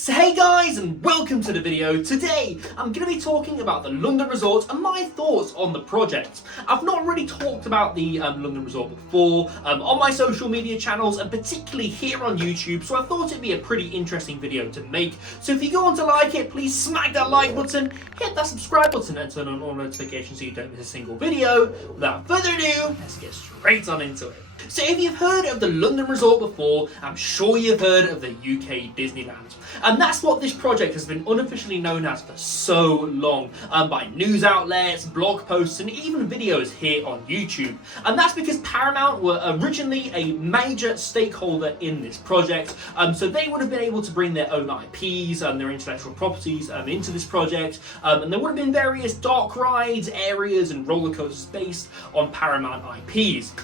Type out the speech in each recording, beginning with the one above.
So hey guys, and welcome to the video. Today I'm going to be talking about the London Resort and my thoughts on the project. I've not really talked about the London Resort before on my social media channels and particularly here on YouTube, so I thought it'd be a pretty interesting video to make. So if you go on to like it, please smack that like button, hit that subscribe button and turn on all notifications so you don't miss a single video. Without further ado, let's get straight on into it. So if you've heard of the London Resort before, I'm sure you've heard of the UK Disneyland. And that's what this project has been unofficially known as for so long, by news outlets, blog posts and even videos here on YouTube. And that's because Paramount were originally a major stakeholder in this project, so they would have been able to bring their own IPs and their intellectual properties into this project, and there would have been various dark rides, areas and roller coasters based on Paramount IPs.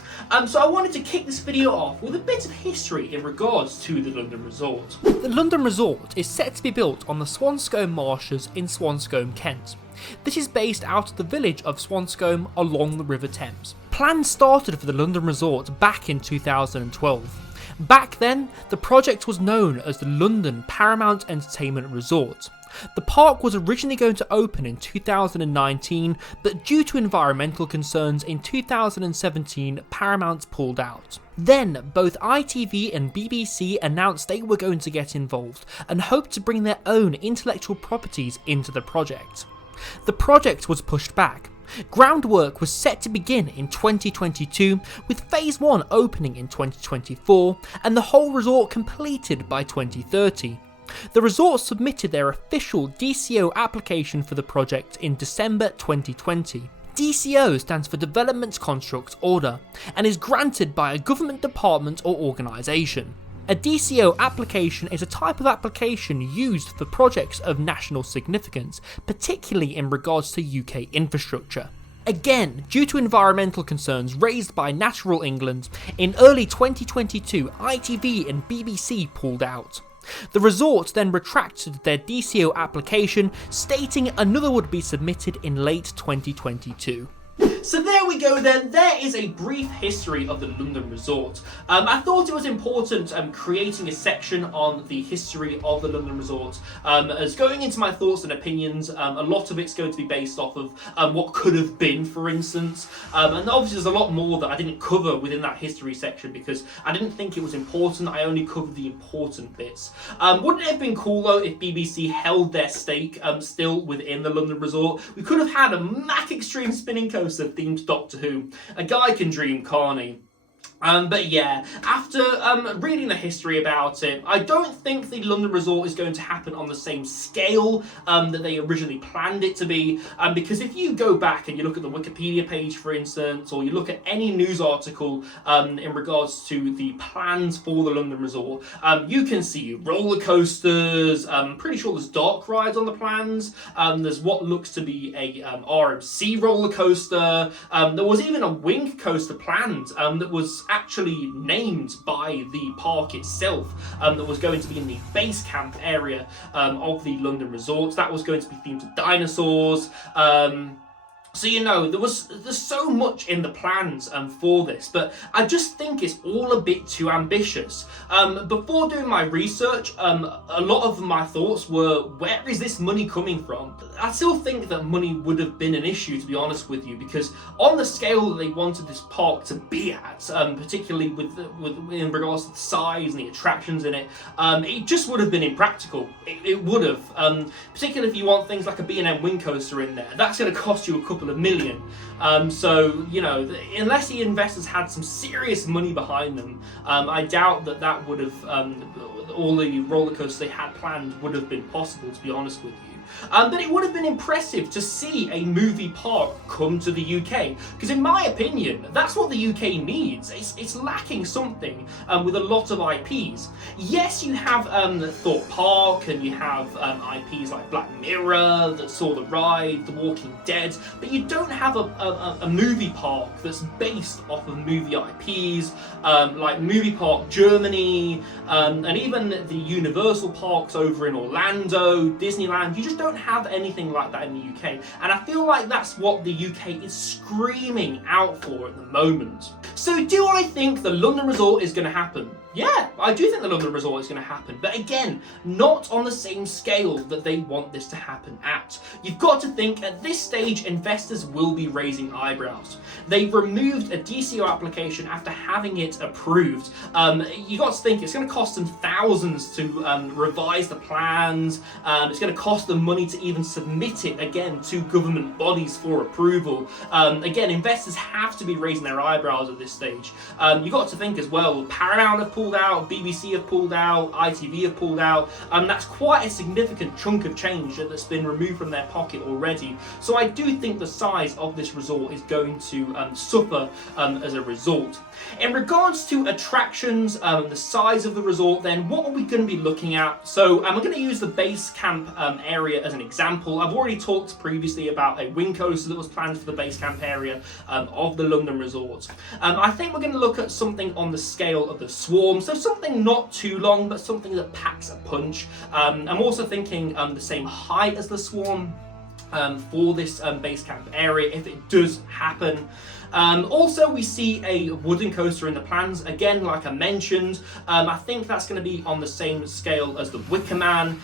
So I wanted to kick this video off with a bit of history in regards to the London Resort. The London Resort is set to be built on the Swanscombe Marshes in Swanscombe, Kent. This is based out of the village of Swanscombe along the River Thames. Plans started for the London Resort back in 2012. Back then, the project was known as the London Paramount Entertainment Resort. The park was originally going to open in 2019, but due to environmental concerns in 2017, Paramount pulled out. Then, both ITV and BBC announced they were going to get involved and hoped to bring their own intellectual properties into the project. The project was pushed back. Groundwork was set to begin in 2022, with Phase 1 opening in 2024, and the whole resort completed by 2030. The resort submitted their official DCO application for the project in December 2020. DCO stands for Development Construct Order and is granted by a government department or organisation. A DCO application is a type of application used for projects of national significance, particularly in regards to UK infrastructure. Again, due to environmental concerns raised by Natural England, in early 2022 ITV and BBC pulled out. The resort then retracted their DCO application, stating another would be submitted in late 2022. So there we go then, there is a brief history of the London Resort. I thought it was important creating a section on the history of the London Resort, as going into my thoughts and opinions. A lot of it's going to be based off of what could have been, for instance, and obviously there's a lot more that I didn't cover within that history section because I didn't think it was important. I only covered the important bits. Wouldn't it have been cool though if BBC held their stake still within the London Resort? We could have had a Mack Extreme spinning coaster themed Doctor Who. A guy can dream, can't he? But yeah, after reading the history about it, I don't think the London Resort is going to happen on the same scale that they originally planned it to be, because if you go back and you look at the Wikipedia page, for instance, or you look at any news article in regards to the plans for the London Resort, you can see roller coasters, pretty sure there's dark rides on the plans, there's what looks to be a RMC roller coaster, there was even a wing coaster planned that was actually named by the park itself, that was going to be in the base camp area of the London Resort. That was going to be themed to dinosaurs. So you know, there's so much in the plans for this, but I just think it's all a bit too ambitious. Before doing my research, a lot of my thoughts were, where is this money coming from? I still think that money would have been an issue, to be honest with you, because on the scale that they wanted this park to be at, particularly with in regards to the size and the attractions in it, it just would have been impractical. It would have, particularly if you want things like a B&M wing coaster in there. That's going to cost you a couple of million. So, you know, unless the investors had some serious money behind them, I doubt that would have, all the roller coasters they had planned would have been possible, to be honest with you. But it would have been impressive to see a movie park come to the UK, because in my opinion, that's what the UK needs. It's lacking something with a lot of IPs. Yes, you have Thorpe Park, and you have IPs like Black Mirror, that saw the ride, The Walking Dead, but you don't have a movie park that's based off of movie IPs, like Movie Park Germany, and even the Universal parks over in Orlando, Disneyland. You just just don't have anything like that in the UK, and I feel like that's what the UK is screaming out for at the moment. So do I think the London resort is going to happen? Yeah, I do think the London resort is going to happen, but again, not on the same scale that they want this to happen at. You've got to think at this stage, investors will be raising eyebrows. They've removed a DCO application after having it approved. You got to think it's going to cost them thousands to revise the plans. It's going to cost them money to even submit it again to government bodies for approval. Again, investors have to be raising their eyebrows at this stage. You got to think as well, Paramount have pulled out, BBC have pulled out, ITV have pulled out. That's quite a significant chunk of change that's been removed from their pocket already. So I do think the size of this resort is going to suffer as a result. In regards to attractions, the size of the resort, then what are we going to be looking at? So I'm going to use the base camp area as an example. I've already talked previously about a wing coaster that was planned for the base camp area of the London resort. I think we're going to look at something on the scale of the Swarm, so something not too long, but something that packs a punch. I'm also thinking the same height as the Swarm for this base camp area if it does happen. Also, we see a wooden coaster in the plans. Again, like I mentioned, I think that's going to be on the same scale as the Wicker Man.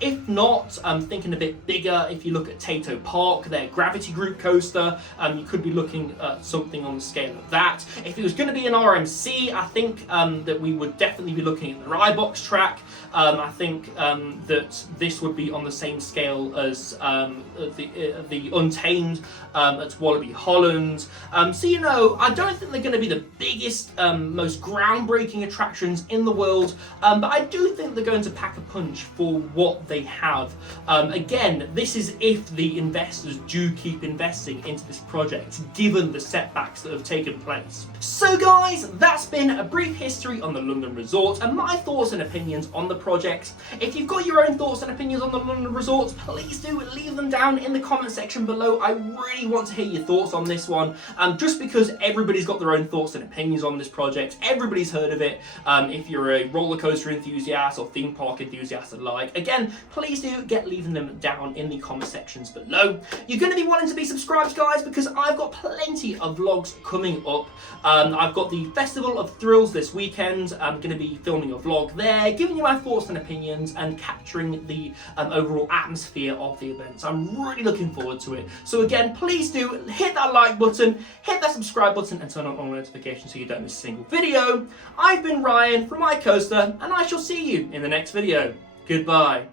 If not, I'm thinking a bit bigger. If you look at Tato Park, their Gravity Group coaster, you could be looking at something on the scale of that. If it was going to be an RMC, I think that we would definitely be looking at the Rybox track. I think that this would be on the same scale as the Untamed at Wallaby Holland. So you know, I don't think they're going to be the biggest, most groundbreaking attractions in the world, but I do think they're going to pack a punch for what they have. Again, this is if the investors do keep investing into this project, given the setbacks that have taken place. So guys, that's been a brief history on the London resort and my thoughts and opinions on the project. If you've got your own thoughts and opinions on the London resort, please do leave them down in the comment section below. I really want to hear your thoughts on this one. Just because everybody's got their own thoughts and opinions on this project, everybody's heard of it. If you're a roller coaster enthusiast or theme park enthusiast alike, again, please do leaving them down in the comment sections below. You're going to be wanting to be subscribed, guys, because I've got plenty of vlogs coming up. I've got the Festival of Thrills this weekend. I'm going to be filming a vlog there, giving you my thoughts and opinions and capturing the overall atmosphere of the events. I'm really looking forward to it. So again, please do hit that like button, hit that subscribe button and turn on all notifications so you don't miss a single video. I've been Ryan from iCoaster and I shall see you in the next video. Goodbye.